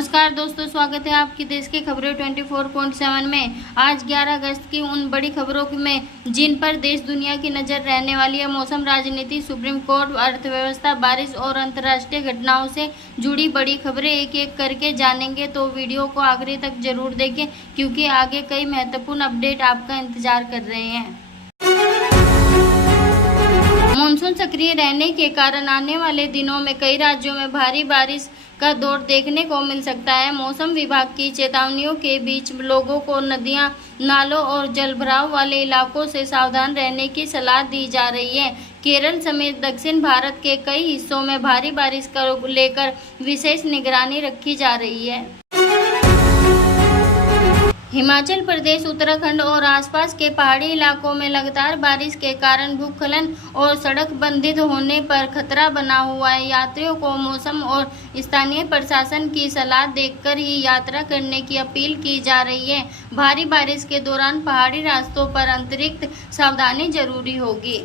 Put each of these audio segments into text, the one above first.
नमस्कार दोस्तों, स्वागत है आपकी देश की खबरें 24.7 में। आज 11 अगस्त की उन बड़ी खबरों में जिन पर देश दुनिया की नज़र रहने वाली है। मौसम, राजनीति, सुप्रीम कोर्ट, अर्थव्यवस्था, बारिश और अंतर्राष्ट्रीय घटनाओं से जुड़ी बड़ी खबरें एक एक करके जानेंगे, तो वीडियो को आखिरी तक जरूर देखें क्योंकि आगे कई महत्वपूर्ण अपडेट आपका इंतजार कर रहे हैं। मानसून सक्रिय रहने के कारण आने वाले दिनों में कई राज्यों में भारी बारिश का दौर देखने को मिल सकता है। मौसम विभाग की चेतावनियों के बीच लोगों को नदियां, नालों और जलभराव वाले इलाकों से सावधान रहने की सलाह दी जा रही है। केरल समेत दक्षिण भारत के कई हिस्सों में भारी बारिश को लेकर विशेष निगरानी रखी जा रही है। हिमाचल प्रदेश, उत्तराखंड और आसपास के पहाड़ी इलाकों में लगातार बारिश के कारण भूस्खलन और सड़क बंधित होने पर खतरा बना हुआ है। यात्रियों को मौसम और स्थानीय प्रशासन की सलाह देखकर ही यात्रा करने की अपील की जा रही है। भारी बारिश के दौरान पहाड़ी रास्तों पर अतिरिक्त सावधानी जरूरी होगी।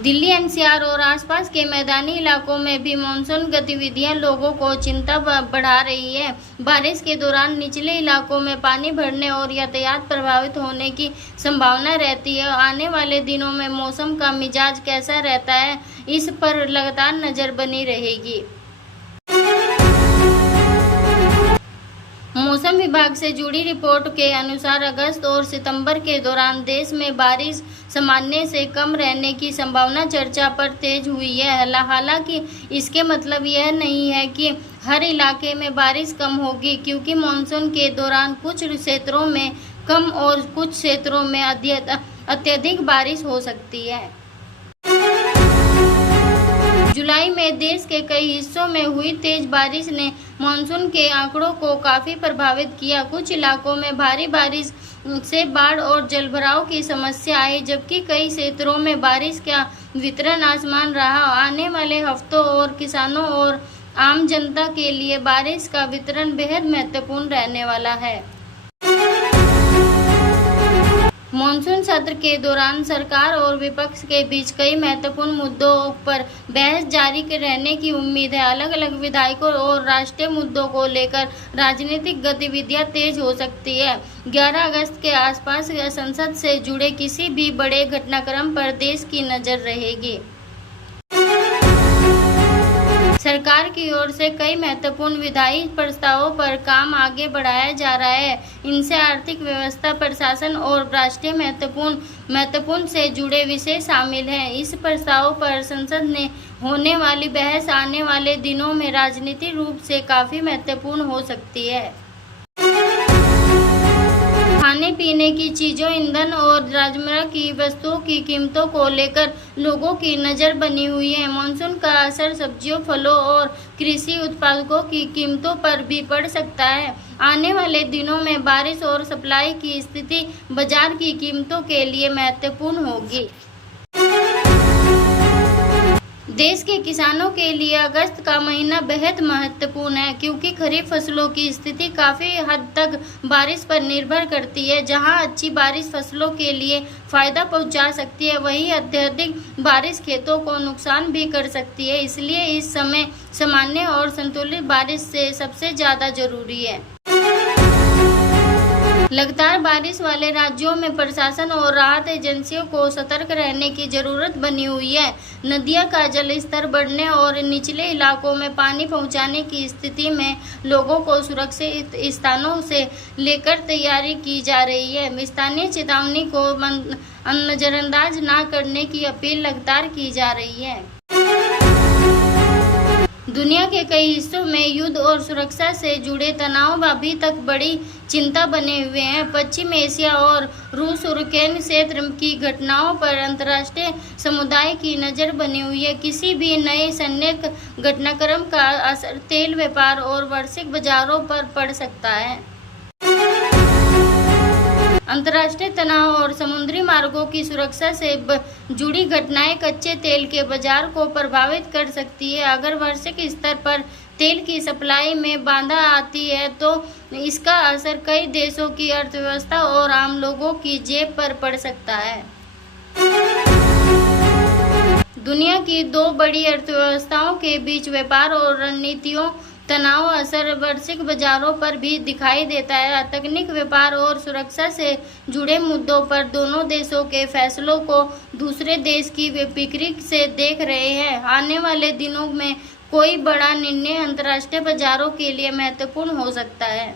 दिल्ली, एनसीआर और आसपास के मैदानी इलाकों में भी मानसून गतिविधियां लोगों को चिंता बढ़ा रही है। बारिश के दौरान निचले इलाकों में पानी भरने और यातायात प्रभावित होने की संभावना रहती है। आने वाले दिनों में मौसम का मिजाज कैसा रहता है, इस पर लगातार नजर बनी रहेगी। मौसम विभाग से जुड़ी रिपोर्ट के अनुसार अगस्त और सितंबर के दौरान देश में बारिश सामान्य से कम रहने की संभावना चर्चा पर तेज हुई है। हालांकि इसके मतलब यह नहीं है कि हर इलाके में बारिश कम होगी, क्योंकि मानसून के दौरान कुछ क्षेत्रों में कम और कुछ क्षेत्रों में अत्यधिक बारिश हो सकती है। जुलाई में देश के कई हिस्सों में हुई तेज बारिश ने मानसून के आंकड़ों को काफी प्रभावित किया। कुछ इलाकों में भारी बारिश से बाढ़ और जलभराव की समस्या आई, जबकि कई क्षेत्रों में बारिश का वितरण आसमान रहा। आने वाले हफ्तों और किसानों और आम जनता के लिए बारिश का वितरण बेहद महत्वपूर्ण रहने वाला है। मानसून सत्र के दौरान सरकार और विपक्ष के बीच कई महत्वपूर्ण मुद्दों पर बहस जारी रहने की उम्मीद है। अलग अलग विधायकों और राष्ट्रीय मुद्दों को लेकर राजनीतिक गतिविधियां तेज हो सकती है। 11 अगस्त के आसपास संसद से जुड़े किसी भी बड़े घटनाक्रम पर देश की नजर रहेगी। सरकार की ओर से कई महत्वपूर्ण विधायी प्रस्तावों पर काम आगे बढ़ाया जा रहा है। इनसे आर्थिक व्यवस्था, प्रशासन और राष्ट्रीय महत्वपूर्ण से जुड़े विषय शामिल हैं। इस प्रस्तावों पर संसद में होने वाली बहस आने वाले दिनों में राजनीतिक रूप से काफी महत्वपूर्ण हो सकती है। खाने पीने की चीजों, ईंधन और रोजमर्रा की वस्तुओं की कीमतों को लेकर लोगों की नजर बनी हुई है। मानसून का असर सब्जियों, फलों और कृषि उत्पादों की कीमतों पर भी पड़ सकता है। आने वाले दिनों में बारिश और सप्लाई की स्थिति बाजार की कीमतों के लिए महत्वपूर्ण होगी। देश के किसानों के लिए अगस्त का महीना बेहद महत्वपूर्ण है, क्योंकि खरीफ फसलों की स्थिति काफी हद तक बारिश पर निर्भर करती है। जहां अच्छी बारिश फसलों के लिए फायदा पहुंचा सकती है, वहीं अत्यधिक बारिश खेतों को नुकसान भी कर सकती है। इसलिए इस समय सामान्य और संतुलित बारिश से सबसे ज्यादा जरूरी है। लगातार बारिश वाले राज्यों में प्रशासन और राहत एजेंसियों को सतर्क रहने की जरूरत बनी हुई है। नदियों का जलस्तर बढ़ने और निचले इलाकों में पानी पहुंचाने की स्थिति में लोगों को सुरक्षित स्थानों से लेकर तैयारी की जा रही है। स्थानीय चेतावनी को नजरअंदाज न करने की अपील लगातार की जा रही है। दुनिया के कई हिस्सों में युद्ध और सुरक्षा से जुड़े तनाव अभी तक बड़ी चिंता बने हुए हैं। पश्चिम एशिया और रूस यूक्रेन क्षेत्र की घटनाओं पर अंतर्राष्ट्रीय समुदाय की नज़र बनी हुई है। किसी भी नए सैन्य घटनाक्रम का असर तेल व्यापार और वैश्विक बाजारों पर पड़ सकता है। अंतर्राष्ट्रीय तनाव और समुद्री मार्गों की सुरक्षा से जुड़ी घटनाएं कच्चे तेल के बाजार को प्रभावित कर सकती है। अगर वैश्विक स्तर पर तेल की सप्लाई में बाधा आती है तो इसका असर कई देशों की अर्थव्यवस्था और आम लोगों की जेब पर पड़ सकता है। दुनिया की दो बड़ी अर्थव्यवस्थाओं के बीच व्यापार और रणनीतियों तनाव असर वैश्विक बाजारों पर भी दिखाई देता है। तकनीक, व्यापार और सुरक्षा से जुड़े मुद्दों पर दोनों देशों के फैसलों को दूसरे देश की बिक्री से देख रहे हैं। आने वाले दिनों में कोई बड़ा निर्णय अंतर्राष्ट्रीय बाजारों के लिए महत्वपूर्ण हो सकता है।